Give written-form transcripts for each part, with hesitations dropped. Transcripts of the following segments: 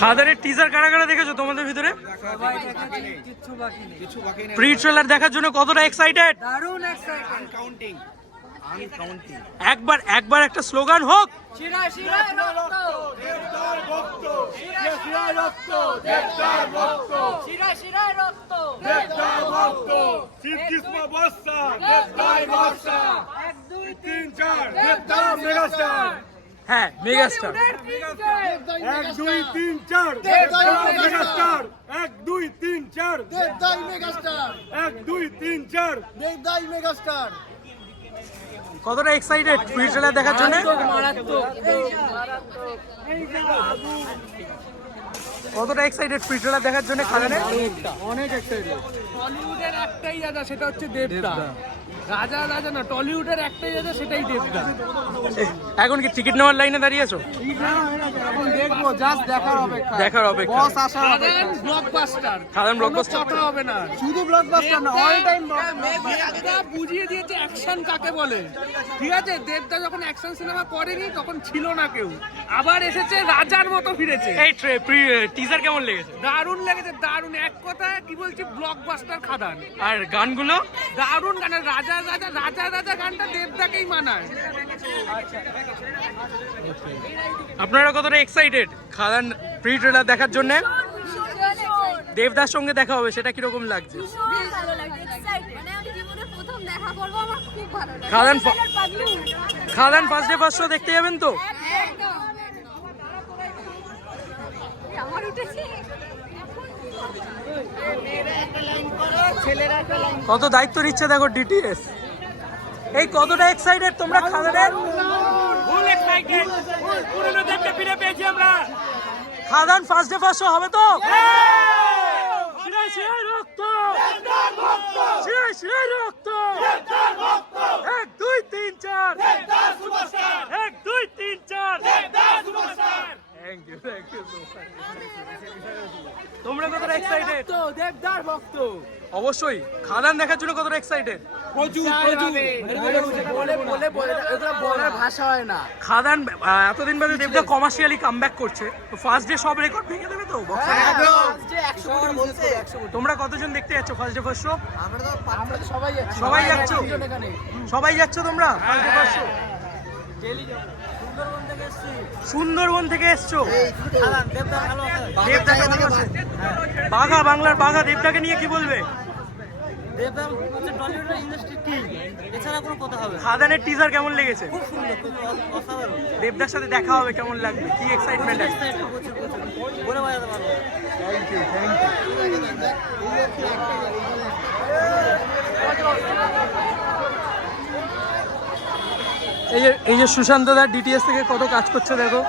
খাদানের teaser কারা কারা দেখেছো তোমাদের ভিতরে? প্রি ট্রেলার দেখার জন্য কতটা এক্সাইটেড? দারুণ এক্সাইটেড। একবার একটা স্লোগান হোক। শিরায় শিরায় রক্ত, দেবদার ভক্ত, শিরায় রক্ত, দেবদার ভক্ত, শিরায় শিরায় রক্ত, দেবদার ভক্ত, শ্রীকৃষ্ণ বর্ষা, দেবদার বর্ষা, 1 2 3 4 দেবদার মেগাস্টার, হ্যাঁ মেগাস্টার। 1 2 3 4 দেবদার মেগাস্টার, 1 2 3 4 দেবদাই মেগাস্টার, 1 2 3 4 দেবদাই মেগাস্টার। কতটা এক্সাইটেড প্রি ট্রেলার দেখার জন্য? কতটা এক্সাইটেড প্রি ট্রেলার দেখার জন্য খাদানের? অনেক এক্সাইটেড। টলিউডের একটাই দাদা, সেটা হচ্ছে দেবদা। রাজা রাজা না, টলিউডের একটাই দাদা, সেটাই দেবদা। এখন কি টিকিট নেওয়ার লাইনে দাঁড়িয়েছো? এখন দেখবো, জাস্ট দেখার অপেক্ষা। দেখার অপেক্ষা। বস আসার অপেক্ষা। খাদান ব্লকবাস্টার, খাদান ব্লকবাস্টার। কথা হবে না। শুধু ব্লকবাস্টার না, অল টাইম দেবদা বুঝিয়ে দিয়েছে অ্যাকশন কাকে বলে। ঠিক আছে, দেবদা যখন অ্যাকশন সিনেমা করেনি তখন ছিল না কেউ, আবার এসেছে, রাজার মতো ফিরেছে। এই টিজার কেমন লেগেছে? দারুণ লেগেছে, দারুণ। এক কথায় কি বলছি, ব্লকবাস্টার খাদান। আর গানগুলো? দারুণ গানের। রাজা রাজা রাজা রাজা গানটা দেবদাকেই মানায়। আপনারা কতটা এক্সাইটেড খাদান প্রি ট্রেলার দেখার জন্য? দেবদার সঙ্গে দেখা হবে, সেটা কিরকম লাগছে? খাদান ফার্স্ট ডে ফার্স্ট শো দেখতে যাবেন তো? কত দায়িত্ব নিচ্ছে দেখো ডিটিএস। এই কতটা এক্সাইটেড তোমরা খাদানের? খাদান ফার্স্ট ডে ফার্স্ট শো হবে তো? শিরায় শিরায় রক্ত, শিরায় শিরায় রক্ত, 1 2 3 4 1 2 3 4। থ্যাংক ইউ তোমরা কতটা এক্সাইটেড? দেবদার ভক্ত। অবশ্যই। খাদান দেখার জন্য কতটা এক্সাইটেড? বলার ভাষা হয় না। খাদান এতদিন বাদে দেবদা কমার্শিয়ালি কামব্যাক করছে, তো ফার্স্ট ডে সব রেকর্ড ভেঙে দেবে তো? তোমরা কতজন দেখতে যাচ্ছ ফার্স্ট ডে ফার্স্ট শো? আমরা তো সবাই যাচ্ছি। সবাই যাচ্ছ? সবাই যাচ্ছ তোমরা first day first show? Sundarban থেকে এসছো? দেবদাকে ভালোবাসে? বাঘা, বাংলার বাঘা, দেবদাকে নিয়ে কি বলবে? খাদানের টিজার কেমন লেগেছে? দেবদার সাথে দেখা হবে, কেমন লাগবে? কি এক্সাইটমেন্ট আছে? থ্যাংক ইউ এই যে সুশান্ত দা ডিটিএস থেকে কত কাজ করছে দেখো।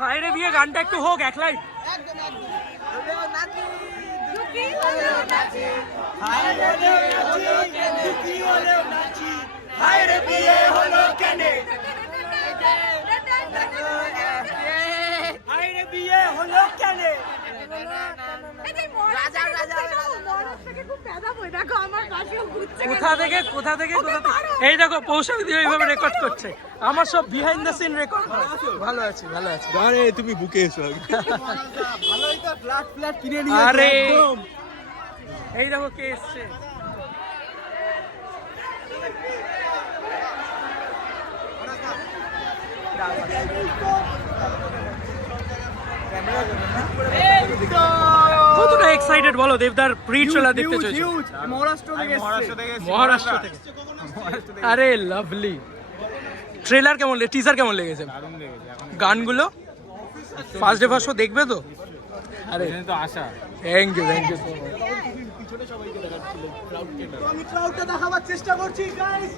হায়রে বিয়ে গানটা একটু হোক, এক লাইন। হায়রে বিয়ে হলো কেনে, হায়রে বিয়ে হলো কেনে। কোথা থেকে এই দেখো পৌঁছাক দিয়ে এইভাবে রেকর্ড করছে। আমার সব বিহাইন্ড দ্য সিন রেকর্ড। ভালো আছি আরে তুমি বুকে এসো। ভালোই তো, ফ্ল্যাট কিনে নিয়ে। আরে এই দেখো কে এসছে। কতটা এক্সাইটেড বলো দেবদার প্রি ট্রেলার দেখতে চলেছো? মহারাষ্ট্র থেকে। আরে লাভলি। ট্রেলার কেমন লেগেছে? টিজার কেমন লেগেছে? গানগুলো ফার্স্ট ডে ফার্স্ট শো দেখবে তো? আরে তো আশা। Thank you so much. আমি ক্রাউডটা দেখাবার চেষ্টা করছি গাইস।